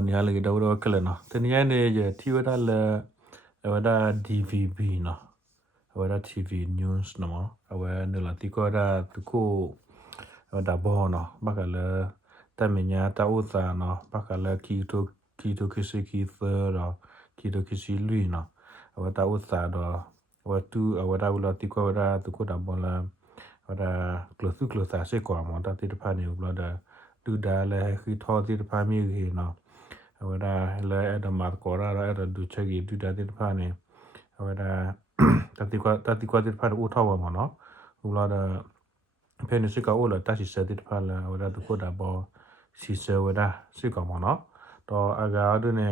ni ala ki dawo kala no ten ya ne je ti wada la wada DVB no wada TV news no awa ne la ti ko da ko wada bo no bakala ta menya ta uta no bakala ki to kisi ki thera ki to kisi lui no wada uta do watu wada ula ti ko wada tu ko da bola wada close se ko mo ta ti pa ni ula da du da le ki tho ti pa mi ki no wada le da mar ko ra da du che ki du da ti pa ni wada ta ti ko ti pa u tho mo no ula da pe ni se ka ula ta si se ti pa la wada tu ko da bo si se wada se ko mo no to aga du ne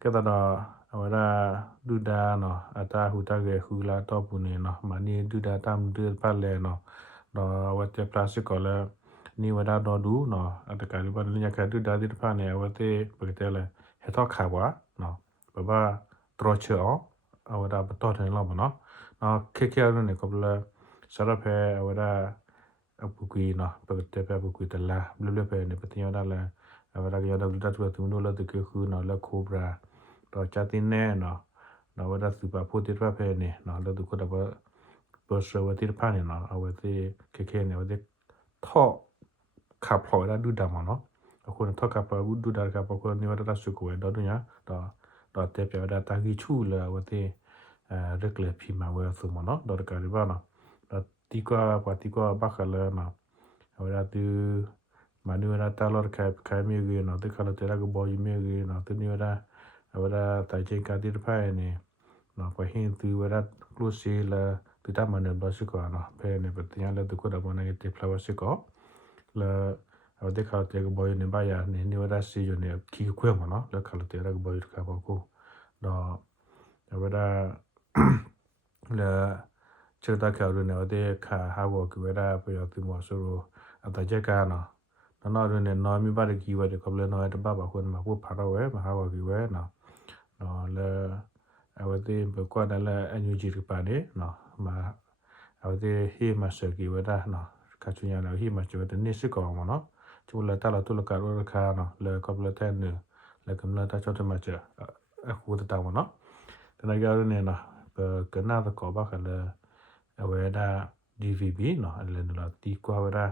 ke da wada du da no ata hu ta ge hu la to pu ni no ma ni du da tam du pa le no do wa te plastic ko la ni wada do du no ata ka li ba ni ya ka du da ti pa ne wa te pe te le he to kha wa no ba tro che o wada ba to te lo mo no no ke ke ru ne ko la sa ra phe wada apu kui no pe te pe apu kui te la le pe ne pe ti ya da la wada ya da da tu tu no la te ke hu no la cobra to cha tin ne no no wada su pa po ti pa pe ne no la tu ko da ba bo so wa ti pa ne no awa te ke ne wa te tho ka pho da du da mo no ko ne tho ka pa du da ka pa ko ni wa da su ko da du ya to te pe da ta gi chu la wa te rekle phi ma wa su mo no do ka ri ba no ti ko ba ka la no wa tu ma ni wa ta lor ka mi gi no te ka la te ra go bo yi mi gi no te ni wa ta chen ka ti pa ne no pa hin tu wa clu si la tu ta ma ne ba su ko no pe ne pe ti ya la tu ko da mo na te flower su ko la wa te ka te go bo yi ne ba ya ne ni wa si yo ne ki ko mo no la ka la te ra go bo yi ka ba ko do wa la che ta ka ru ne wa te ka ha wo ki wa da pe yo tu mo so ro ata je ka no no ru ne no mi ba de ki wa de ko le no ta ba ko ma ko pa ra we ma ha wo ki we no no le awa te pe ko da la anyu ji ri pa de no ma awa te hi ma se ki wa da no ka chu ya la hi ma chu de ni si ko mo no chu la ta la tu la ka ro ka no le ko le ta ne le kam la ta cho te ma che a ku ta mo no ta na ga ru ne no pe ka na da ko ba ka le awa da DVB no le la ti ko wa da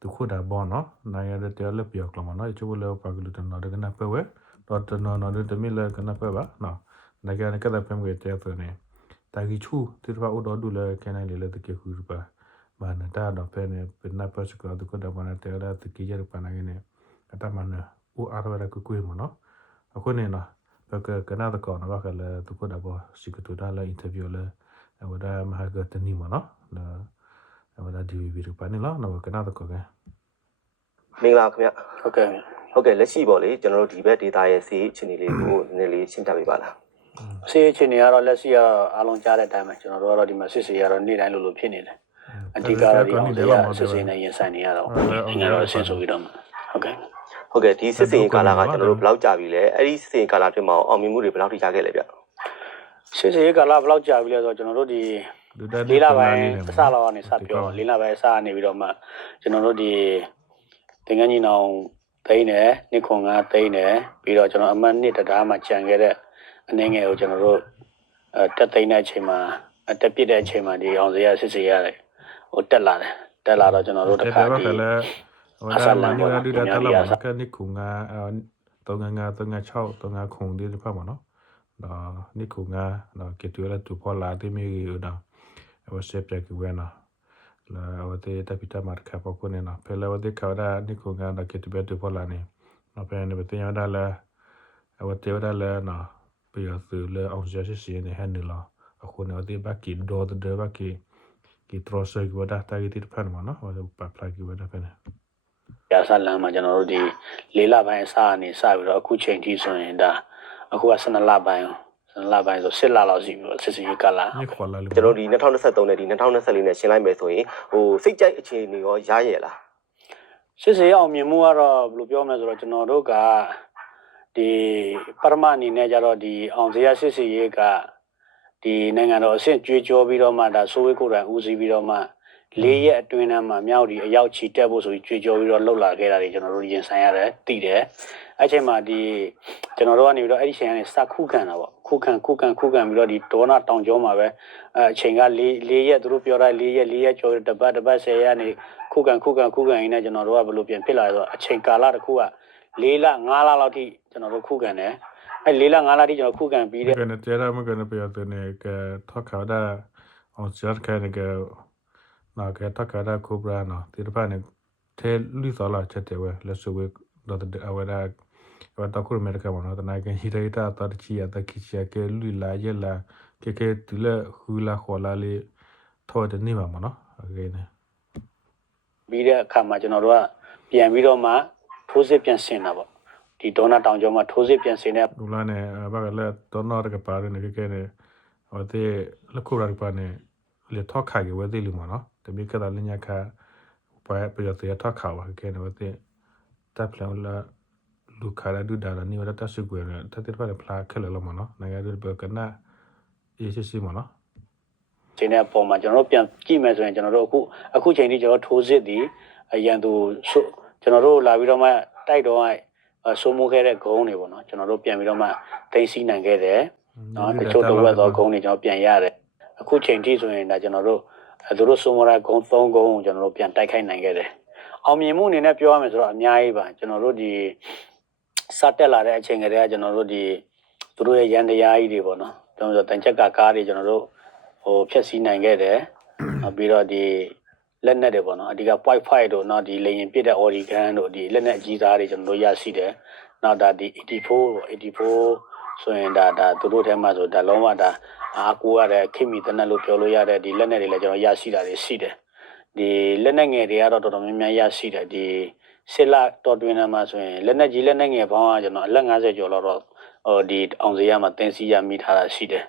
tu ko da bo no na ya de te le pyo ko mo no chu le pa ku lu ta no de na pe we to no de te mi le ka na pe ba no na ga ka da pem ge te to ne ta gi chu ti ba o do du le ke na le te ke hu ba ma na ta do pe ne pe na pa su ko du ko da ma na te da te ki je pa na ne ta ma na u a ra ku ku mo no ko ne na pe ka na da ko na ba ka le tu ko da bo si ko tu da la interview le wa da ma ha ga te ni mo no la wa da DVB ru pa ne la na ka na da ko ge မင်္ဂလာခင်ဗျဟုတ်ကဲ့လက်ရှိပေါ့လေကျွန်တော်တို့ဒီဘက် data ရဲ့စီအခြေအနေလေးကိုနည်းနည်းလေးရှင်းပြပေးပါလားစီအခြေအနေကတော့လက်ရှိကတော့အားလုံးကြားတဲ့အတိုင်းပဲကျွန်တော်တို့ကတော့ဒီမှာစစ်စေးကတော့နေ့တိုင်းလိုဖြစ်နေတယ်အဓိကတော့ဒီအောင်စစ်စေးနဲ့ရင်ဆိုင်နေရတော့ငါတော့အဆင်ဆိုပြီးတော့ဟုတ်ကဲ့ဒီစစ်စေးကာလကကျွန်တော်တို့ဘယ်လောက်ကြာပြီလဲအဲ့ဒီစစ်စေးကာလအတွင်းမှာအောင်မြင်မှုတွေဘယ်လောက်ထိရခဲ့လဲဗျစစ်စေးကာလဘယ်လောက်ကြာပြီလဲဆိုတော့ကျွန်တော်တို့ဒီလေးလပိုင်းအစလောက်ကနေစပြောလေးလပိုင်းအစကနေပြီးတော့မှကျွန်တော်တို့ဒီတင်ငန်းကြီးနောင်သိန်းတယ်နှစ်ခွန်ကသိန်းတယ်ပြီးတော့ကျွန်တော်အမှတ်နှစ်တရားမှာကြံခဲ့တဲ့အနေငယ်ကိုကျွန်တော်တို့တက်သိန်းတဲ့အချိန်မှာတက်ပြစ်တဲ့အချိန်မှာဒီအောင်စရာစစ်စေးရတယ်ဟိုတက်လာတော့ကျွန်တော်တို့တခါဒီအဆလန်ပေါ်ဒီဒါတလာမကနိခုငါတောငါ6တောငါခုံဒီဖာမနော်ဒါနိခုငါတော့ကတူရတူပေါ်လာတိမီဒါဝစက်ပြကဝနာla awate tapita marka poko ne na pela awate kawda ni ko ga da ketu betu pola ne na pe ne bete ya da la awate da la na pe ya su le on ja si ne han la ako ne awate ba ki do de ba ki trosse ki wada ta ki ti pan ma no awate pa pla ki wada pe ne ရာဆလန်မှာကျွန်တော်တို့ဒီ၄လပိုင်းအစကနေစပြီးတော့အခုချိန်ထိဆိုရင်ဒါအခုက12လပိုင်းဆို10လလောက်ရှိပြီပေါ့စစ်စစ်ကလာကျွန်တော်ဒီ2023နဲ့ဒီ2024နဲ့ရှင်းလိုက်မယ်ဆိုရင်ဟိုစိတ်ကြိုက်အခြေအနေရောရရလားစစ်စစ်အောင်မြင်မှုကတော့ဘယ်လိုပြောမလဲဆိုတော့ကျွန်တော်တို့ကဒီပရမအနေနဲ့ကြတော့ဒီအောင်စရာစစ်စစ်ရေးကဒီနိုင်ငံတော်အဆင့်ကြွေးကြောပြီးတော့မှဒါဆိုဝေးကိုယ်တိုင်ဦးစီးပြီးတော့မှ၄ရက်အတွင်းထဲမှာမြောက်ဒီအရောက်ချီတက်ဖို့ဆိုပြီးကြွေးကြောပြီးတော့လှုပ်လာခဲ့တာတွေကျွန်တော်တို့ရင်ဆိုင်ရတယ်သိတယ် အဲ့ချိန်မှာဒီကျွန်တော်တို့ကနေပြီးတော့အဲ့ဒီချိန်ကနေစခုခံတာပေါ့ခုခံပြီးတော့ဒီဒေါနာတောင်ကျောမှာပဲအချိန်က၄ရက်သူတို့ပြောတာ၄ရက်ကျော်တပတ်10ရက်နေခုခံရင်းနဲ့ကျွန်တော်တို့ကဘယ်လိုပြန်ဖြစ်လာလဲဆိုတော့အချိန်ကာလတစ်ခုက4လ5လလောက်ထိကျွန်တော်တို့ခုခံတယ်အဲ့4လ5လထိကျွန်တော်ခုခံပြီးတဲ့ Kan det göra med kan det göra det que toca där och så kan det na que toca där cobra no det är bara te lysa la chatte we let's we då det awara ta kur america no ta na que hita ta chi ya ta kichia que lila yela que tule hula khola le tho de ni ba mo no okay ne ပြီးတဲ့အခါမှာကျွန်တော်တို့ကပြန်ပြီးတော့မှထိုးစစ်ပြန်ဆင်တာပေါ့ဒီဒေါနာတောင်ကျောမှာထိုးစစ်ပြန်ဆင်တဲ့ lula ne ba le to no que pare ne que ne o te la cura pa ne le toca que we de lu mo no te bi ka da linya ka pa pe yo te toca wa que ne we te ta plan la lu kara du da ni wa ta su gue ne ta te pa le pla ke le lo mo no na ga du be ka na ye si mo no ချိန်တဲ့အပေါ်မှာကျွန်တော်တို့ပြန်ကြည့်မယ်ဆိုရင်ကျွန်တော်တို့အခုချိန်ထိကျွန်တော်ထိုးစစ်ဒီအရန်သူကျွန်တော်တို့လာပြီးတော့မှတိုက်တော့စိုးမိုးခဲ့တဲ့ဂုံးတွေပေါ့နော်ကျွန်တော်တို့ပြန်ပြီးတော့မှသိသိနိုင်ခဲ့တယ်နော်တချို့တော့ဝက်သောဂုံးတွေကျွန်တော်ပြန်ရတယ်အခုချိန်ထိဆိုရင်ဒါကျွန်တော်တို့သူတို့စိုးမိုးတဲ့ဂုံး3ဂုံးကိုကျွန်တော်တို့ပြန်တိုက်ခိုက်နိုင်ခဲ့တယ်အောင်မြင်မှုအနေနဲ့ပြောရမယ်ဆိုတော့အများကြီးပါကျွန်တော်တို့ဒီစတက်လာတဲ့အချိန်ကတည်းကကျွန်တော်တို့ဒီသူတို့ရဲ့ရန်တရားကြီးတွေပေါ့နော်ကျွန်တော်တို့တန်ချက်ကကားတွေကျွန်တော်တို့ဖြည့်ဆည်းနိုင်ခဲ့တယ်ပြီးတော့ဒီလက်နက်တွေပေါ့နော်အဓိက point 5တို့เนาะဒီလေရင်ပစ်တဲ့ Oregon တို့ဒီလက်နက်အကြီးစားတွေကျွန်တော်တို့ရရှိတယ်နောက်ဒါဒီ84ဆိုရင်ဒါသူတို့ထဲမှာဆိုဒါလုံးဝဒါအားကိုးရတဲ့ခိမီတနက်လို့ပြောလို့ရတဲ့ဒီလက်နက်တွေလည်းကျွန်တော်ရရှိတာတွေရှိတယ်ဒီလက်နက်ငယ်တွေကတော့တော်တော်များများရရှိတယ်ဒီစစ်လတော်တွင်ထဲမှာဆိုရင်လက်နက်ကြီးလက်နက်ငယ်ပေါင်းကကျွန်တော်အလက်50ကျော်လောက်တော့ဒီအောင်စရမှာတင်စီရမိထားတာရှိတယ်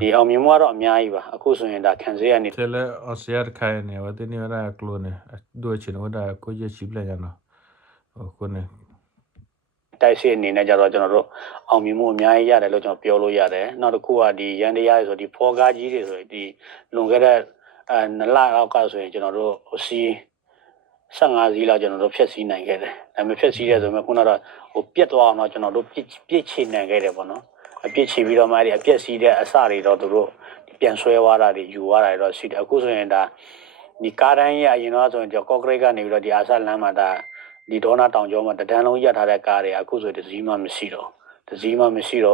ဒီအောင်မြင်မှုကတော့အများကြီးပါအခုဆိုရင်ဒါခံစေရနေ tele o ser kai ne wa te ni ra clone do chi no da ko ye chi bla ya no o ko ne တိုက်စစ်အနေနဲ့ကြတော့ကျွန်တော်တို့အောင်မြင်မှုအများကြီးရတယ်လို့ကျွန်တော်ပြောလို့ရတယ်နောက်တစ်ခုကဒီရန်တရားဆိုဒီဖော်ကားကြီးတွေဆိုဒီလွန်ခဲ့တဲ့2လလောက်ကဆိုရင်ကျွန်တော်တို့စီ15စီးလောက်ကျွန်တော်တို့ဖြည့်ဆည်းနိုင်ခဲ့တယ်ဒါပေမဲ့ဖြည့်ဆည်းရဆိုမှခုနကတော့ပြက်သွားအောင်တော့ကျွန်တော်တို့ပြစ်ချနိုင်ခဲ့တယ်ပေါ့နော်အပြစ်ချပြီးတော့မှဒီအပြက်စီးတဲ့အစတွေတော့သူတို့ပြန်ဆွဲသွားတာတွေယူသွားတာတွေတော့ရှိတယ်အခုဆိုရင်ဒါဒီကားတိုင်းရဲ့အရင်တော့ဆိုရင်ကျွန်တော်ကော့ကရိတ်ကနေပြီးတော့ဒီအာဆတ်လမ်းမှာဒါဒီဒေါနာတောင်ကျောမှာတဒန်းလုံးရပ်ထားတဲ့ကားတွေအခုဆိုတစည်းမှမရှိတော့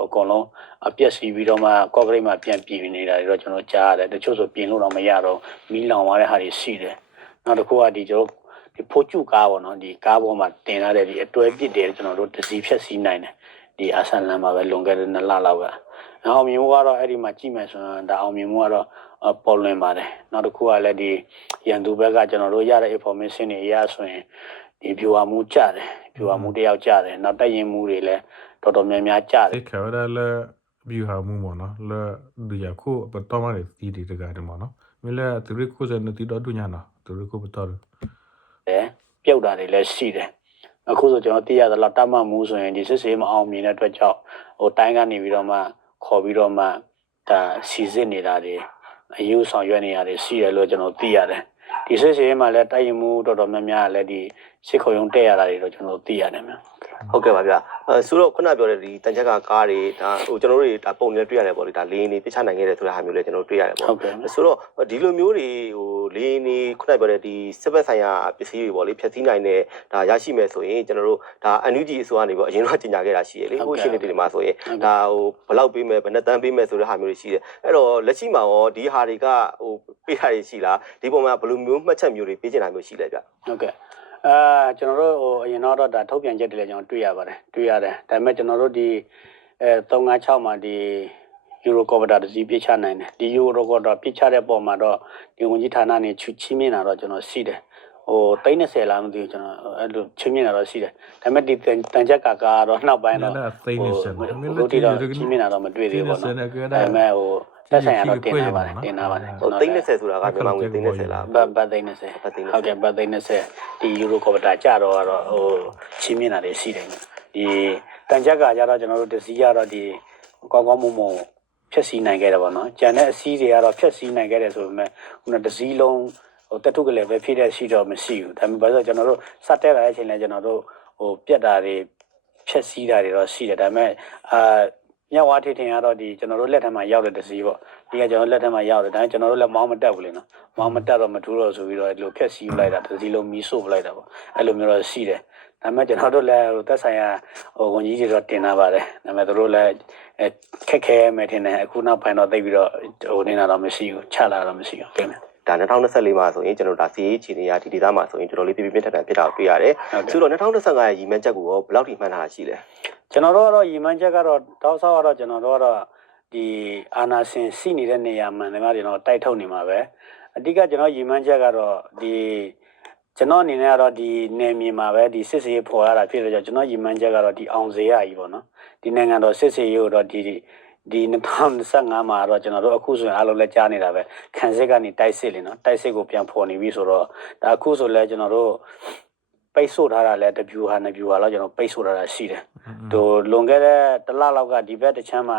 အကုန်လုံးအပြက်စီးပြီးတော့မှကော့ကရိတ်မှာပြန်ပြင်နေတာတွေတော့ကျွန်တော်ကြားရတယ်တချို့ဆိုပြင်လို့တော့မရတော့မီးလောင်သွားတဲ့ဟာတွေရှိတယ်နောက်တစ်ခုကဒီကျွန်တော်ဒီဖိုးကျူကားပေါ့နော်ဒီကားပေါ်မှာတင်လာတဲ့ဒီအတွဲပစ်တယ်ကျွန်တော်တို့တစည်းဖြက်စီးနိုင်တယ်ဒီအာဆန်လမ်းမှာပဲလွန်ခဲ့တဲ့2လလောက်ကအောင်မြင်မှုကတော့အဲ့ဒီမှာကြည့်မယ်ဆိုရင်ဒါအောင်မြင်မှုကတော့ပေါ်လွင်ပါတယ်နောက်တစ်ခုကလည်းဒီရန်သူဘက်ကကျွန်တော်တို့ရတဲ့ information တွေအရဆိုရင်ဒီဗျူဟာမှုကြတယ်ဗျူဟာမှုတယောက်ကြတယ်နောက်တက်ရင်မှုတွေလည်းတော်တော်များများကြတယ် te ka da le bi ha mu mo no le du ya ko pa to ma de ti de ga de mo no me le tu ri ko se no ti do du nya no tu ri ko pa to ပြုတ်တာတွေလည်းရှိတယ်အခုဆိုကျွန်တော်သိရသလောက်တတ်မှတ်မှုဆိုရင်ဒီစစ်စေးမအောင်မြင်တဲ့အတွက်ကြောင့်တိုင်းကနေပြီးတော့မှခေါ်ပြီးတော့မှဒါစီစစ်နေတာတွေအယူဆောင်ရွက်နေရတယ်ရှိရလို့ကျွန်တော်သိရတယ်ဒီစစ်စေးမှာလည်းတိုက်ရင်မှုတော်တော်များများလည်းဒီစစ်ခုံရုံးတက်ရတာတွေတော့ကျွန်တော်သိရတယ်မြန်ဟုတ်ကဲ့ပါဗျဆိုတော့ခုနပြောတဲ့ဒီတန်ချက်ကကားတွေဒါကျွန်တော်တို့တွေဒါပုံနေတွေ့ရတယ်ပေါ့လေဒါလေးနေပြချနိုင်ခဲ့တယ်ဆိုတဲ့ဟာမျိုးလည်းကျွန်တော်တွေ့ရတယ်ပေါ့ဆိုတော့ဒီလိုမျိုးတွေလေးနေခုနပြောတဲ့ဒီစစ်ဘက်ဆိုင်ရာပစ္စည်းတွေပေါ့လေဖြည့်ဆည်းနိုင်တဲ့ဒါရရှိမယ်ဆိုရင်ကျွန်တော်တို့ဒါ NUG အစိုးရနေပေါ့အရင်တော့ကြီးညာခဲ့တာရှိရလေဟိုရှင်းနေတယ်မှာဆိုရင်ဒါဘယ်လောက်ပေးမယ်ဘယ်နှစ်တန်းပေးမယ်ဆိုတဲ့ဟာမျိုးတွေရှိတယ်အဲ့တော့လက်ရှိမှာရောဒီဟာတွေကပေးထားရရှိလားဒီပုံမှာဘယ်လိုမျိုးမှတ်ချက်မျိုးတွေပေးချင်တာမျိုးရှိလဲဗျဟုတ်ကဲ့ကျွန်တော်တို့အရင်တော့ဒါထုတ်ပြန်ချက်တွေလည်းကျွန်တော်တွေ့ရတယ်ဒါပေမဲ့ကျွန်တော်တို့ဒီ356မှာဒီယူရိုကော်ပတာတစီပြချနိုင်တယ်ဒီယူရိုကော်ပတာပြချတဲ့ပုံမှာတော့ဒီဝန်ကြီးဌာနနေချီးမြှင့်တာတော့ကျွန်တော်ရှိတယ်30လားမသိဘူးကျွန်တော်အဲ့လိုချီးမြှင့်တာတော့ရှိတယ်ဒါပေမဲ့ဒီတန်ချက်ကာကတော့နောက်ပိုင်းတော့30ဒီတော့ချီးမြှင့်တာတော့မတွေ့သေးဘူးပေါ့နော်ဒါပေမဲ့သက်ဆိုင်ရတော့တင်လာပါတယ်30ဆိုတာကမြန်မာငွေ30လားဘတ်30ဟုတ်တယ်ဘတ်30ဒီယူရိုကော်ပတာကြတော့ချီးမြှင့်တာတွေရှိတယ်ဒီတန်ချက်ကကြတော့ကျွန်တော်တို့တစည်းရတော့ဒီကောင်းမွန်ဖြည့်ဆည်းနိုင်ခဲ့တယ်ပေါ့နော်ကြံတဲ့အစည်းတွေကတော့ဖြည့်ဆည်းနိုင်ခဲ့တယ်ဆိုပေမဲ့ခုနတစည်းလုံးတက်ထုကလေးပဲဖြည့်တဲ့ရှိတော့မရှိဘူးဒါပေမဲ့ဘာလို့ကျွန်တော်တို့စတက်လာတဲ့အချိန်လဲကျွန်တော်တို့ပြက်တာတွေ ဖြက်စီးတာတွေတော့ရှိတယ်ဒါပေမဲ့မြောက်ဝါထထင်ရတော့ဒီကျွန်တော်တို့လက်ထက်မှာရောက်တဲ့တစည်းပေါ့ဒီကကျွန်တော်လက်ထက်မှာရောက်တယ်ဒါပေမဲ့ကျွန်တော်တို့လည်းမောင်းမတက်ဘူးလေနော်မောင်းမတက်တော့မထူးတော့ဆိုပြီးတော့ဒီလိုဖြက်စီးလိုက်တာတစည်းလုံးမီးဆို့ပလိုက်တာပေါ့အဲ့လိုမျိုးတော့ရှိတယ်ဒါပေမဲ့ကျွန်တော်တို့လည်းသက်ဆိုင်ရာဝန်ကြီးတွေတော့တင်လာပါတယ်ဒါပေမဲ့တို့လည်းခက်ခဲမယ်ထင်တယ်အခုနောက်ပိုင်းတော့သိပြီးတော့နေတာတော့မရှိဘူးချလာတော့မရှိဘူးပြင်မယ်ဒါ2024မှာဆိုရင်ကျွန်တော်ဒါစီရေးချီနေရဒီဒေသမှာဆိုရင်တော်တော်လေးပြပြထန်ထန်ဖြစ်တာတွေ့ရတယ်ဆိုတော့2025ရဲ့ရည်မှန်းချက်ကိုရောဘယ်လောက်ထိမှန်းထားရှိလဲကျွန်တော်တို့ကတော့ရည်မှန်းချက်ကတော့တောက်ဆောက်ကတော့ကျွန်တော်တို့ကတော့ဒီအာနာစင်စီနေတဲ့နေရာမှန်တယ်မှာကျွန်တော်တိုက်ထုတ်နေမှာပဲအဓိကကျွန်တော်ရည်မှန်းချက်ကတော့ဒီကျွန်တော်အနေနဲ့ကတော့ဒီနယ်မြေမှာပဲဒီစစ်စေးဖော်ရတာဖြစ်လို့ကျွန်တော်ရည်မှန်းချက်ကတော့ဒီအောင်စေရကြီးပေါ့နော်ဒီနိုင်ငံတော်စစ်စေးကိုတော့ဒီ2025မှာတော့ကျွန်တော်တို့အခုဆိုရင်အားလုံးလည်းကြားနေတာပဲခံစစ်ကနေတိုက်စစ်လေနော်တိုက်စစ်ကိုပြန်ဖော်နေပြီဆိုတော့ဒါအခုဆိုလဲကျွန်တော်တို့ပိတ်ဆို့ထားတာလဲတပြူဟာနှစ်ပြူဟာတော့ကျွန်တော်ပိတ်ဆို့ထားတာရှိတယ်တို့လွန်ခဲ့တဲ့တစ်လလောက်ကဒီဘက်တစ်ချမ်းမှာ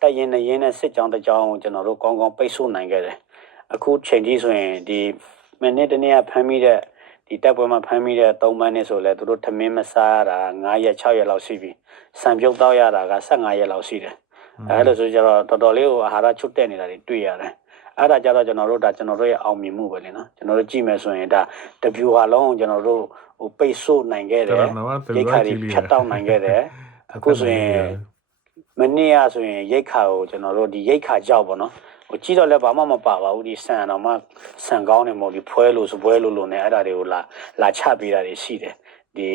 တိုက်ရင်နေရင်နဲ့စစ်ကြောင်းတစ်ကြောင်းကိုကျွန်တော်တို့ကောင်းကောင်းပိတ်ဆို့နိုင်ခဲ့တယ်အခုချိန်ကြီးဆိုရင်ဒီမိနစ်တနေ့ကဖမ်းမိတဲ့ဒီတပ်ပွဲမှာဖမ်းမိတဲ့3မန်းနဲ့ဆိုလဲသူတို့ထမင်းမစားရတာ9ရက်6ရက်လောက်ရှိပြီစံပြုတ်တော့ရတာက15ရက်လောက်ရှိတယ်အဲ့လိုဆိုကြတော့တော်တော်လေးကိုအာဟာရချွတ်တက်နေတာတွေတွေ့ရတယ်အဲ့ဒါကြတော့ကျွန်တော်တို့ရဲ့အောင်မြင်မှုပဲလေနော်ကျွန်တော်တို့ကြည့်မယ်ဆိုရင်ဒါတပြူဟာလုံးကိုကျွန်တော်တို့ပိတ်ဆို့နိုင်ခဲ့တယ်ရိတ်ခါတွေဖြတ်တောက်နိုင်ခဲ့တယ်အခုဆိုရင်မနေ့ကဆိုရင်ရိတ်ခါကိုကျွန်တော်တို့ဒီရိတ်ခါကြောက်ပေါ့နော်ကြည့်တော့လည်းဘာမှမပါပါဘူးဒီဆန်တော်မှဆန်ကောင်းနေမို့ဒီဖွဲလို့စပွဲလို့နဲ့အဲ့ဒါတွေကိုလာချပေးတာတွေရှိတယ်ဒီ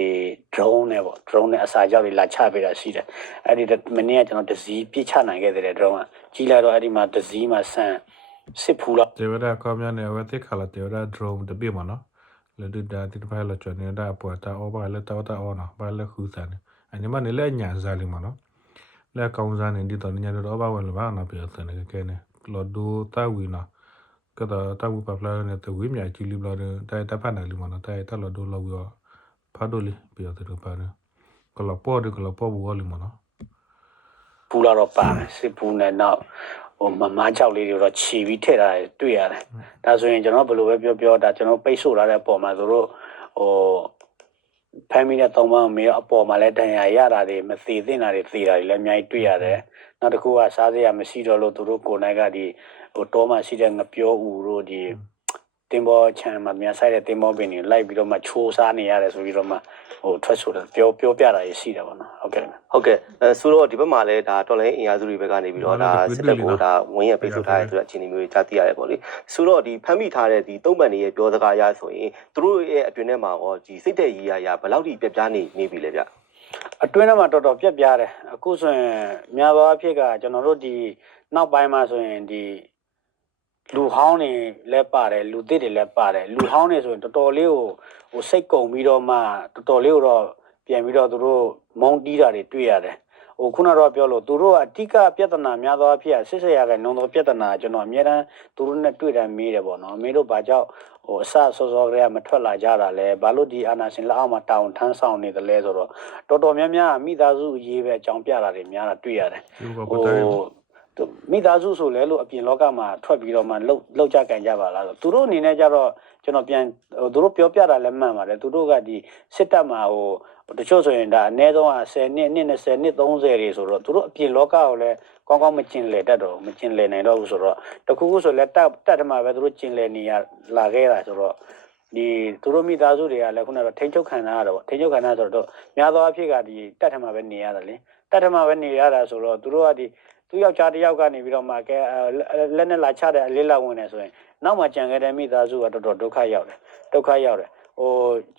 drone နဲ့ပေါ့ drone နဲ့အစာကြောက်တွေလာချပေးတာရှိတယ်အဲ့ဒီမနေ့ကကျွန်တော်တစည်းပြစ်ချနိုင်ခဲ့တယ် drone ကကြီးလိုက်တော့အဲ့ဒီမှာတစည်းမှာဆန်စစ်ဖူးလောက်တေဝဒကောမြနဲ့ဝတိခလာတေဝဒ drone တပြမနော်လေဒတာတိဖိုင်လာချနေတာပေါ်တာအော်ဘာလက်တော့တာအော်နော်ဘာလက်ခူးစံအနိမနဲ့လက်ညာစားလိမနော်လက်ကောင်းစားနေဒီတော့ညာတော့ဘာဝလဘာနာပြတဲ့နေကဲနေလော်ဒိုတာဝီနာကတော့တာဝီပပလာနဲ့တဝီမြာကြီးလီဘလာတဲ့တဖက်နိုင်လိမနော်တဲ့တလော်ဒိုလော်ရောဖာဒိုလီပြတဲ့တော့ပါနေကလပေါ်ဒီကလပေါ်ဘောလီမနော်ပူလာတော့ပါစစ်ပူနဲ့နောက်မမန်းချောက်လေးတွေတော့ခြီပြီးထည့်ထားတယ်တွေ့ရတယ်ဒါဆိုရင်ကျွန်တော်ဘယ်လိုပဲပြောဒါကျွန်တော်ပိတ်ဆို့ထားတဲ့အပေါ်မှာသူတို့ဖမ်းမိတဲ့3မန်းမေအပေါ်မှာလည်းဒဏ်ရာရတာတွေမသေးသင့်တာတွေသေတာတွေလည်းအများကြီးတွေ့ရတယ်နောက်တစ်ခုကစားစရာမရှိတော့လို့သူတို့ကိုယ်နိုင်ကဒီတောမှာရှိတဲ့ငပြောဦးတို့ဒီတင်ဘောချမ်းမှာမြန်ဆိုင်တဲ့တင်ဘောပင်တွေလိုက်ပြီးတော့မှချိုးစားနေရတယ်ဆိုပြီးတော့မှထွက်ဆိုတာပြောပြတာရှိတာပေါ့နော်ဟုတ်ကဲ့ဆိုတော့ဒီဘက်မှာလည်းဒါတော်လိုင်းအင်အားစုတွေဘက်ကနေပြီးတော့ဒါစစ်တပ်ကိုဒါဝင်းရပိတ်ဆို့ထားရဲဆိုတဲ့အခြေအနေမျိုးတွေကြားသိရတယ်ပေါ့လေဆိုတော့ဒီဖမ်းမိထားတဲ့ဒီသုံးပန်တွေရဲ့ပြောစကားအရဆိုရင်သူတို့ရဲ့အတွင်းထဲမှာရောဒီစိတ်သက်ရေးရဘယ်လောက်ထိပြပြနေပြီလဲဗျအတွင်းထဲမှာတော်တော်ပြပြတယ်အခုဆိုရင်များသောအားဖြင့်ကကျွန်တော်တို့ဒီနောက်ပိုင်းမှာဆိုရင်ဒီလူဟောင်းတွေလည်းပါတယ်လူသစ်တွေလည်းပါတယ်လူဟောင်းတွေဆိုရင်တော်တော်လေးကိုစိတ်ကုန်ပြီးတော့မှတော်တော်လေးကိုတော့ပြန်ပြီးတော့သူတို့မုန်းတီးတာတွေတွေ့ရတယ်ခုနတော့ပြောလို့သူတို့ကအဓိကပြဿနာများသောအားဖြင့်စစ်စရာကနှုံသောပြဿနာကျွန်တော်အများတန်းသူတို့နဲ့တွေ့တယ်မေးတယ်ပေါ့နော်မေးလို့ဘာကြောင့်အစစောစောကလေးကမထွက်လာကြတာလဲဘာလို့ဒီအာနာရှင်လက်အောက်မှာတောင်ထမ်းဆောင်နေတယ်လဲဆိုတော့တော်တော်များများမိသားစုအရေးပဲအကြောင်းပြတာတွေများတာတွေ့ရတယ်မိသားစုဆိုလဲလို့အပြင်လောကမှာထွက်ပြီးတော့မှလောက်ကြကန်ကြပါလားဆိုသူတို့အနေနဲ့ကြတော့ကျွန်တော်ပြန်သူတို့ပြောပြတာလည်းမှန်ပါတယ်သူတို့ကဒီစစ်တပ်မှာတချို့ဆိုရင်ဒါအနည်းဆုံး10နှစ်20နှစ်30တွေဆိုတော့သူတို့အပြင်လောကကိုလည်းကောင်းကောင်းမကျင်လည်တတ်တော့မကျင်လည်နိုင်တော့ဘူးဆိုတော့တခုခုဆိုလဲတက်တမှာပဲသူတို့ကျင်လည်နေရလာခဲ့တာဆိုတော့ဒီသူတို့မိသားစုတွေကလည်းခုနကတော့ထိန်းချုပ်ခံရတာပေါ့ထိန်းချုပ်ခံရဆိုတော့များသောအားဖြင့်ကဒီတက်ထမှာပဲနေရတာလေတက်ထမှာပဲနေရတာဆိုတော့သူတို့ကဒီသူယောက်ျားတစ်ယောက်ကနေပြီးတော့မှကဲလက်နဲ့လာချတဲ့အလေးလောက်ဝင်နေဆိုရင်နောက်မှကြံခဲ့တဲ့မိသားစုကတော်တော်ဒုက္ခရောက်တယ်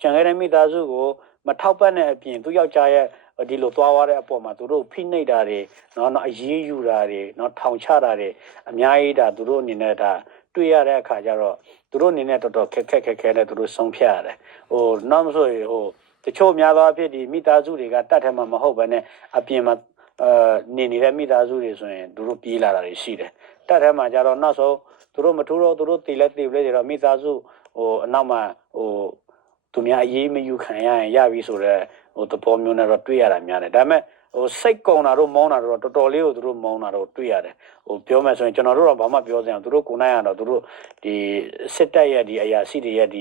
ကြံခဲ့တဲ့မိသားစုကိုမထောက်ပံ့တဲ့အပြင်သူယောက်ျားရဲ့ဒီလိုသွားသွားတဲ့အပေါ်မှာသူတို့ဖိနှိပ်တာတွေနော်အရေးယူတာတွေနော်ထောင်ချတာတွေအများကြီးဒါသူတို့အနေနဲ့ဒါတွေ့ရတဲ့အခါကျတော့သူတို့အနေနဲ့တော်တော်ခက်ခဲနဲ့သူတို့ဆုံးဖြတ်ရတယ်နောက်မဆိုရင်တချို့များသောအားဖြင့်ဒီမိသားစုတွေကတတ်ထဲမှာမဟုတ်ဘဲနဲ့အပြင်မှာနေနေတဲ့မိသားစုတွေဆိုရင်သူတို့ပြေးလာတာတွေရှိတယ်တတ်ထဲမှာကြတော့နောက်ဆုံးသူတို့မထိုးတော့သူတို့တည်လဲတည်ပလဲကြတော့မိသားစုအနောက်မှာသူများအေးမယူခံရရင်ရပြီဆိုတော့သဘောမျိုးနဲ့တော့တွေ့ရတာများတယ်ဒါပေမဲ့စိတ်ကုံတာတို့မောင်းတာတို့တော်တော်လေးကိုသူတို့မောင်းတာတို့တွေ့ရတယ်ပြောမယ်ဆိုရင်ကျွန်တော်တို့တော့ဘာမှပြောစရာသူတို့ကိုနိုင်ရတော့သူတို့ဒီစစ်တပ်ရဲ့ဒီအရာရှိတွေရဲ့ဒ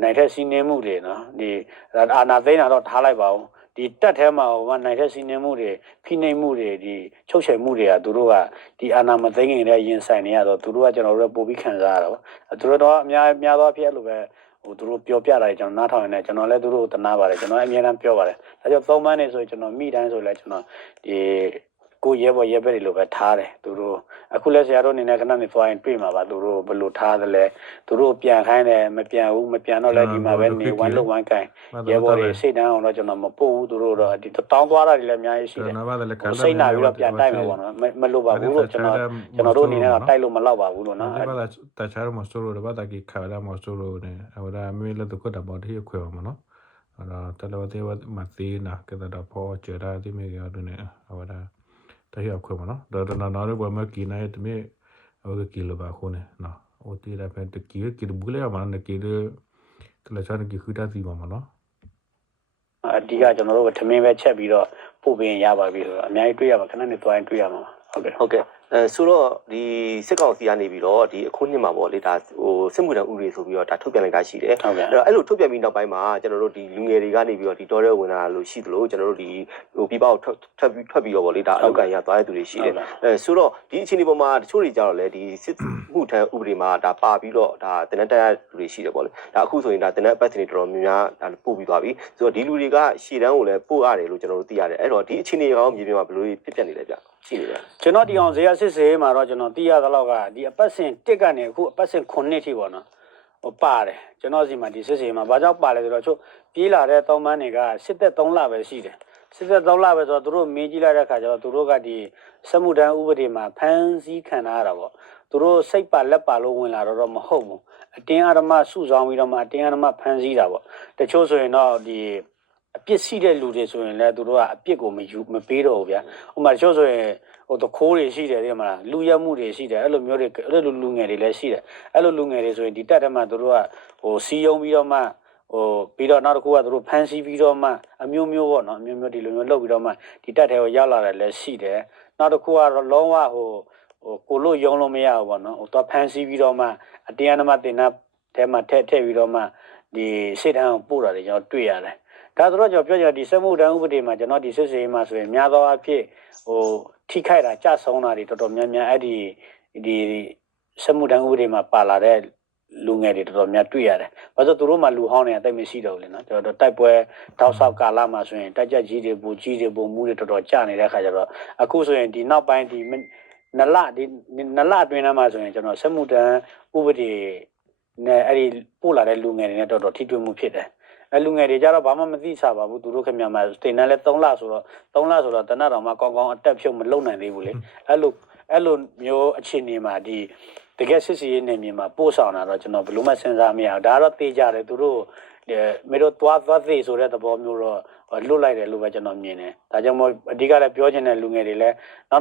ီနိုင်တဲ့စီးနှင်းမှုတွေနော်ဒီအာနာသိန်းတာတော့ထားလိုက်ပါဦး ဒီတက်ထဲမှာဟိုနိုင်တဲ့စီနေမှုတွေဖိနှိပ်မှုတွေဒီချုပ်ချယ်မှုတွေကသူတို့ကဒီအာဏာမသိမ်းခင်တည်းရင်ဆိုင်နေရတော့သူတို့ကကျွန်တော်တို့ပို့ပြီးခံစားရတော့သူတို့တော့အများသောအဖြစ်အဲ့လိုပဲဟိုသူတို့ပြောပြတာကျွန်တော်နားထောင်နေတယ်ကျွန်တော်လည်းသူတို့တနာပါတယ်ကျွန်တော်အမြဲတမ်းပြောပါတယ်ဒါကြောင့်သုံးပန်းနေဆိုကျွန်တော်မိတိုင်းဆိုလဲကျွန်တော်ဒီကိုရဲဘော်ရဲဘက်တွေလိုပဲထားတယ်သူတို့အခုလဲဆရာတို့အနေနဲ့ခဏနေသွားရင်တွေ့မှာပါသူတို့ဘယ်လိုထားသလဲသူတို့ပြန်ခိုင်းတယ်မပြန်ဘူးမပြန်တော့လဲဒီမှာပဲနေဝမ်းလုံးဝမ်းကိုင်းရဲဘော်တွေစိတ်တန်းအောင်တော့ကျွန်တော်မပို့ဘူးသူတို့တော့ဒီတောင်းသွားတာတွေလည်းအများကြီးရှိတယ်စိတ်နာပြီးတော့ပြန်တိုက်မှာပေါ့နော်မလို့ပါဘူးလို့ကျွန်တော်တို့အနေနဲ့တော့တိုက်လို့မလောက်ပါဘူးလို့နော်အဲ့ဒါတခြားမဆိုလို့ဘာတကီခါလာမဆိုလို့ねအဲ့ဒါမေးလို့တော့တော့ဘာတည်းခွဲမှာနော်အဲ့ဒါတလောတေဝမသေးနာကတဲ့တော့ပေါ်ကြတာဒီမေကတော့ねအဲ့ဒါတည်းခွဲမှာနော်တော့နော်တော့ဘာမကီနိုင်တမေဟိုကီလိုပါခုねနော်ဟိုတီးရဖန်တကီဘူးလေမှာနကီလေတလချာကီခူတာစီမှာနော်အဒီကကျွန်တော်တို့ထမင်းပဲချက်ပြီးတော့ပို့ပေးရပါပြီဆိုတော့အများကြီးတွေ့ရမှာခဏနေသွားရင်တွေ့ရမှာဟုတ်ကဲ့ဆိုတော့ဒီစစ်ကောင်စီကနေပြီးတော့ဒီအခုနှစ်မှာပေါ့လေဒါဟိုစစ်မှုထမ်းဥပဒေဆိုပြီးတော့ဒါထုတ်ပြန်လိုက်တာရှိတယ်အဲ့လိုထုတ်ပြန်ပြီးနောက်ပိုင်းမှာကျွန်တော်တို့ဒီလူငယ်တွေကနေပြီးတော့ဒီတော်ရဲဝင်လာလို့ရှိသလိုကျွန်တော်တို့ဒီဟိုပြပကိုထွက်ပြီးတော့ပေါ့လေဒါအလောက်ကန်ရသွားတဲ့သူတွေရှိတယ်ဆိုတော့ဒီအခြေအနေပေါ်မှာတချို့တွေကြတော့လေဒီစစ်မှုထမ်းဥပဒေမှာဒါပါပြီးတော့ဒါတင်တဲ့တက်လူတွေရှိတယ်ပေါ့လေဒါအခုဆိုရင်ဒါတင်တဲ့အပတ်စဉ်တွေတော်တော်များများဒါပို့ပြီးသွားပြီဆိုတော့ဒီလူတွေကရှေ့တန်းကိုလည်းပို့ရတယ်လို့ကျွန်တော်တို့သိရတယ်အဲ့တော့ဒီအခြေအနေကောင်မြေပြင်မှာဘယ်လိုဖြစ်ပျက်နေလဲဗျရှိနေတယ်ကျွန်တော်ဒီအောင်ဇေယျစစ်စေးမှာတော့ကျွန်တော်သိရသလောက်ကဒီအပတ်စဉ်1ကနေအခုအပတ်စဉ်9ထိပေါ့နော်ဟိုပါတယ်ကျွန်တော်စီမှာဒီစစ်စေးမှာဘာကြောင့်ပါလဲဆိုတော့ချုပ်ပြေးလာတဲ့သုံးပန်းတွေကစစ်သက်3လပဲရှိတယ်စစ်သက်3လပဲဆိုတော့သူတို့မင်းကြီးလိုက်တဲ့ခါကျတော့သူတို့ကဒီစမှုတန်းဥပဒေမှာဖမ်းဆီးခံရတာပေါ့သူတို့စိတ်ပါလက်ပါလို့ဝင်လာတော့မဟုတ်ဘူးအတင်းအဓမ္မစုဆောင်ပြီးတော့မှအတင်းအဓမ္မဖမ်းဆီးတာပေါ့တချို့ဆိုရင်တော့ဒီအပြစ်ရှိတဲ့လူတွေဆိုရင်လည်းသူတို့ကအပြစ်ကိုမပေးတော့ဘူးဗျာဥပမာတချို့ဆိုရင်ဟိုတခိုးတွေရှိတယ်တဲ့မလားလူရက်မှုတွေရှိတယ်အဲ့လိုမျိုးတွေအဲ့လိုလူငယ်တွေလည်းရှိတယ်အဲ့လိုလူငယ်တွေဆိုရင်ဒီတက်တက်မှသူတို့ကဟိုစီယုံပြီးတော့မှဟိုပြီးတော့နောက်တစ်ခုကသူတို့ဖမ်းဆီးပြီးတော့မှအမျိုးမျိုးပေါ့နော်အမျိုးမျိုးဒီလိုမျိုးလုပ်ပြီးတော့မှဒီတက်ထဲကိုရောက်လာတယ်လည်းရှိတယ်နောက်တစ်ခုကတော့လုံးဝဟိုကိုလို့ယုံလို့မရဘူးပေါ့နော်ဟိုတော့ဖမ်းဆီးပြီးတော့မှအတရားနာမတင်တဲ့ထဲမှာထည့်ပြီးတော့မှဒီစိတ်ထမ်းကိုပို့တာတွေကျွန်တော်တွေ့ရတယ်ဒါဆိုတော့ကျွန်တော်ပြောကြဒီစက်မှုတန်းဥပဒေမှာကျွန်တော်ဒီစစ်စေးမှာဆိုရင်များသောအားဖြင့်ဟိုထိခိုက်တာကြဆုံးတာတွေတော်တော်များများအဲ့ဒီစက်မှုတန်းဥပဒေမှာပါလာတဲ့လူငယ်တွေတော်တော်များတွေ့ရတယ်။ဘာလို့သူတို့မှလူဟောင်းနေအသိမရှိတော့ဘူးလေနော်။ကျွန်တော်တိုက်ပွဲတောက်ဆောက်ကာလမှာဆိုရင်တိုက်ကြကြီးတွေဘူကြီးတွေဘူမူးတွေတော်တော်ကျနေတဲ့ခါကျတော့အခုဆိုရင်ဒီနောက်ပိုင်းဒီနလအတွင်းထဲမှာဆိုရင်ကျွန်တော်စက်မှုတန်းဥပဒေနဲ့အဲ့ဒီပို့လာတဲ့လူငယ်တွေနဲ့တော်တော်ထိတွေ့မှုဖြစ်တယ်။အဲ့လူငယ်တွေကြတော့ဘာမှမသိစားပါဘူးသူတို့ခင်ဗျာမှာတင်တယ်လဲ3လဆိုတော့တနတ်တော်မှာကောင်းကောင်းအတက်ဖြုတ်မလုံနိုင်သေးဘူးလေအဲ့လိုမျိုးအခြေအနေမှာဒီတကယ်စစ်စီရေးနေမြေမှာပို့ဆောင်တာတော့ကျွန်တော်ဘယ်လိုမှစဉ်းစားမရဘူးဒါတော့သိကြတယ်သူတို့မေတို့သွားသိဆိုတဲ့သဘောမျိုးတော့လွတ်လိုက်တယ်လို့ပဲကျွန်တော်မြင်တယ်ဒါကြောင့်မို့အဓိကလည်းပြောချင်တဲ့လူငယ်တွေလည်း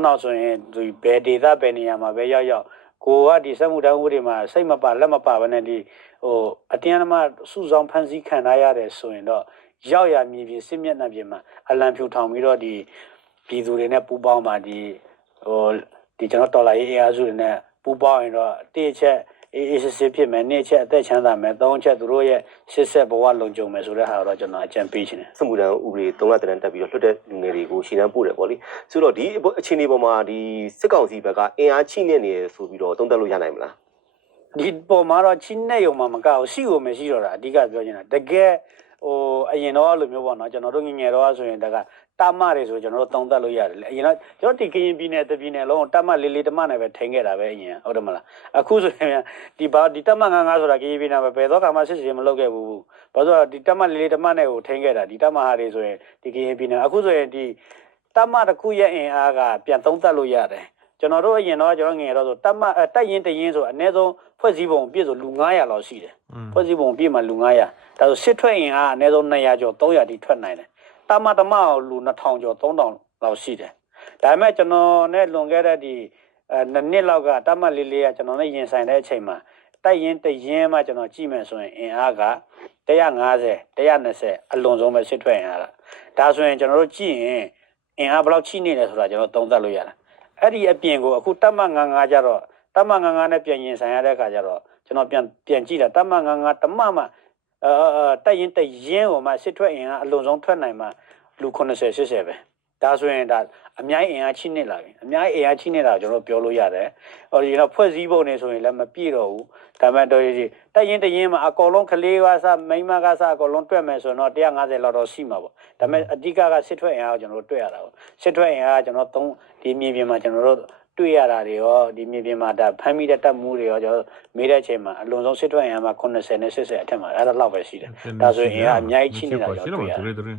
နောက်ဆိုရင်ဒီဘယ်ဒေသဘယ်နေရာမှာပဲရောက်ကိုကဒီစက်မှုတန်းဥပဒေမှာစိတ်မပါလက်မပါဘဲနဲ့ဒီဟိုအတင်းအဓမ္မစုဆောင်ဖန်ဆီးခံရရတယ်ဆိုရင်တော့ရောက်ရမြေပြင်စစ်မျက်နှာပြင်မှာအလံဖြူထောင်ပြီးတော့ဒီပြည်သူတွေနဲ့ပူးပေါင်းပါဒီကျွန်တော်တော်လာရေးအားစုတွေနဲ့ပူးပေါင်းရင်တော့တစ်ချက်အေးစစ်ဖြစ်မယ်နှစ်ချက်အသက်ချမ်းသာမယ်သုံးချက်သူတို့ရဲ့စစ်ဆက်ဘဝလုံခြုံမယ်ဆိုတဲ့ဟာတော့ကျွန်တော်အကြံပေးချင်တယ်စမှုတန်းဥပဒေ3လတန်းတက်ပြီးတော့လွတ်တဲ့လူငယ်တွေကိုရှင်းတန်းပို့တယ်ပေါ့လေဆိုတော့ဒီအခြေအနေပေါ်မှာဒီစစ်ကောင်စီဘက်ကအင်အားချိနေနေဆိုပြီးတော့သုံးသပ်လို့ရနိုင်မလားဒီပေါ်မှာတော့ချိနေရုံမှာမကောက်ရှိကိုမရှိတော့တာအဓိကပြောချင်တာတကယ်ဟိုအရင်တော့လိုမျိုးပေါ့နော်ကျွန်တော်တို့ငငယ်တော့ဆိုရင်တကတမတွေဆိုကျွန်တော်တို့သုံးသပ်လို့ရတယ်လေအရင်တော့ကျွန်တော်ဒီကရင်ပြည်နယ်တပြည်နယ်လုံးတမလေးတမနဲ့ပဲထိန်ခဲ့တာပဲအရင်ဟုတ်တယ်မလားအခုဆိုရင်ဒီတမ55ဆိုတာကရင်ပြည်နယ်ပဲဘယ်တော့မှစစ်စစ်မလုပ်ခဲ့ဘူးဘာလို့ဆိုတော့ဒီတမလေးတမနဲ့ကိုထိန်ခဲ့တာဒီတမဟာတွေဆိုရင်ဒီကရင်ပြည်နယ်အခုဆိုရင်ဒီတမတစ်ခုရဲ့အင်အားကပြန်သုံးသပ်လို့ရတယ်ကျွန်တော်တို့အရင်တော့ကျွန်တော်ငယ်တော့ဆိုတက်ရင်တရင်ဆိုအနည်းဆုံးဖွဲ့စည်းပုံပြည့်ဆိုလူ900လောက်ရှိတယ်ဖွဲ့စည်းပုံပြည့်မှာလူ900ဒါဆိုစစ်ထွက်ရင်အနည်းဆုံး200ကျော်300တိထွက်နိုင်တယ်တမလူ2000ကျော်3000လောက်ရှိတယ်ဒါပေမဲ့ကျွန်တော်နဲ့လွန်ခဲ့တဲ့ဒီနှစ်လောက်ကတမလေးကကျွန်တော်နဲ့ရင်ဆိုင်တဲ့အချိန်မှာတိုက်ရင်တရင်မှကျွန်တော်ကြည့်မယ်ဆိုရင်အင်အားက150 120အလွန်ဆုံးပဲစစ်ထွက်ရင်အားဒါဆိုရင်ကျွန်တော်တို့ကြည့်ရင်အင်အားဘယ်လောက်ချိနေလဲဆိုတာကျွန်တော်သုံးသပ်လို့ရတယ်အဲ့ဒီအပြင်ကိုအခုတမ55ကျတော့တမ55နဲ့ပြန်ရင်ဆိုင်ရတဲ့အခါကျတော့ကျွန်တော်ပြန်ကြည့်တာတမ55တမမှတိုက်ရင်တရင်ကိုမှစစ်ထွက်ရင်အလွန်ဆုံးထွက်နိုင်မှဟ လူ80 80ပဲဒါဆိုရင်ဒါအများကြီးအင်အားချိနေလာပြီအများကြီးအင်အားချိနေတာကျွန်တော်ပြောလို့ရတယ်ဟိုဒီတော့ဖွဲ့စည်းပုံနေဆိုရင်လည်းမပြည့်တော့ဘူးဒါပေမဲ့တော့တက်ရင်တရင်မှာအကောင်လုံးကလေးကစားမိန်းမကစားအကောင်လုံးတွက်မယ်ဆိုတော့150လောက်တော့ရှိမှာပေါ့ဒါပေမဲ့အဓိကစစ်ထွက်အင်အားကိုကျွန်တော်တို့တွက်ရတာပေါ့စစ်ထွက်အင်အားကကျွန်တော်ဒီမြေပြင်မှာကျွန်တော်တို့တွေ့ရတာတွေရောဒီမြေပြင်မှာဒါဖမ်းမိတဲ့တပ်မှုတွေရောကျွန်တော်မေးတဲ့အချိန်မှာအလွန်ဆုံးစစ်ထွက်အင်အားမှာ80နဲ့80အထက်မှာအဲ့ဒါလောက်ပဲရှိတယ်ဒါဆိုရင်အများကြီးချိနေတာကျွန်တော်တွေ့ရတယ်